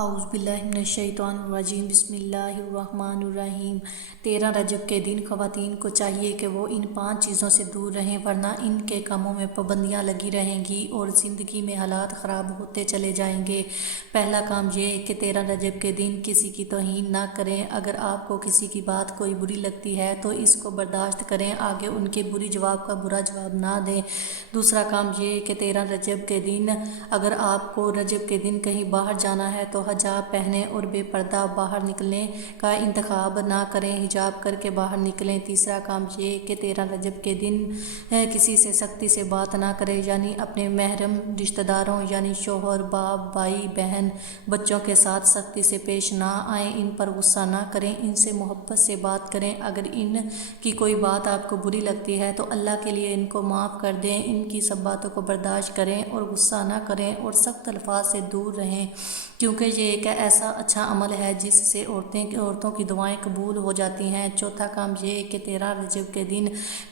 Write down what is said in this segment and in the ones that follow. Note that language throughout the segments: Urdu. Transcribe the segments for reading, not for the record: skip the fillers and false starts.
اعوذ باللہ من الشیطان الرجیم بسم اللہ الرحمن الرحیم 13 رجب کے دن خواتین کو چاہیے کہ وہ ان 5 چیزوں سے دور رہیں، ورنہ ان کے کاموں میں پابندیاں لگی رہیں گی اور زندگی میں حالات خراب ہوتے چلے جائیں گے۔ پہلا کام یہ کہ 13 رجب کے دن کسی کی توہین نہ کریں۔ اگر آپ کو کسی کی بات کوئی بری لگتی ہے تو اس کو برداشت کریں، آگے ان کے بری جواب کا برا جواب نہ دیں۔ دوسرا کام یہ کہ 13 رجب کے دن اگر آپ کو رجب کے دن کہیں باہر جانا ہے تو حجاب پہنیں اور بے پردہ باہر نکلنے کا انتخاب نہ کریں، حجاب کر کے باہر نکلیں۔ تیسرا کام یہ کہ 13 رجب کے دن کسی سے سختی سے بات نہ کریں، یعنی اپنے محرم رشتہ داروں یعنی شوہر، باپ، بھائی، بہن، بچوں کے ساتھ سختی سے پیش نہ آئیں، ان پر غصہ نہ کریں، ان سے محبت سے بات کریں۔ اگر ان کی کوئی بات آپ کو بری لگتی ہے تو اللہ کے لیے ان کو معاف کر دیں، ان کی سب باتوں کو برداشت کریں اور غصہ نہ کریں اور سخت الفاظ سے دور رہیں، کیونکہ یہ ایک ایسا اچھا عمل ہے جس سے عورتوں کی دعائیں قبول ہو جاتی ہیں۔ چوتھا کام یہ کہ 13 رجب کے دن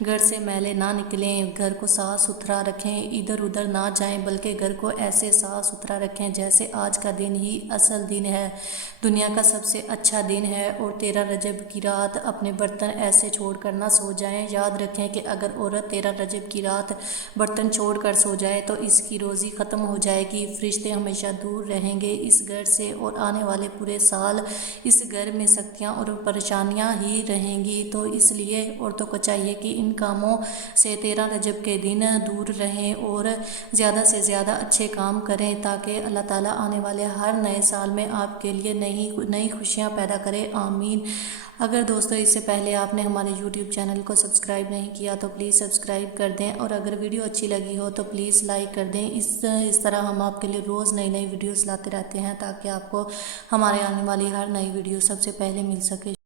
گھر سے میلے نہ نکلیں، گھر کو صاف ستھرا رکھیں، ادھر ادھر نہ جائیں بلکہ گھر کو ایسے صاف ستھرا رکھیں جیسے آج کا دن ہی اصل دن ہے، دنیا کا سب سے اچھا دن ہے۔ اور 13 رجب کی رات اپنے برتن ایسے چھوڑ کر نہ سو جائیں۔ یاد رکھیں کہ اگر عورت 13 رجب کی رات برتن چھوڑ کر سو جائے تو اس کی روزی ختم ہو جائے گی، فرشتے ہمیشہ دور رہیں گے اس گھر سے اور آنے والے پورے سال اس گھر میں سختیاں اور پریشانیاں ہی رہیں گی۔ تو اس لیے عورتوں کو چاہیے کہ ان کاموں سے 13 رجب کے دن دور رہیں اور زیادہ سے زیادہ اچھے کام کریں تاکہ اللہ تعالیٰ آنے والے ہر نئے سال میں آپ کے لیے نئی خوشیاں پیدا کرے، آمین۔ اگر دوستو اس سے پہلے آپ نے ہمارے یوٹیوب چینل کو سبسکرائب نہیں کیا تو پلیز سبسکرائب کر دیں، اور اگر ویڈیو اچھی لگی ہو تو پلیز لائک کر دیں۔ اس طرح ہم آپ کے لیے روز نئی ویڈیوز لاتے رہتے ہیں تاکہ آپ کو ہمارے آنے والی ہر نئی ویڈیو سب سے پہلے مل سکے۔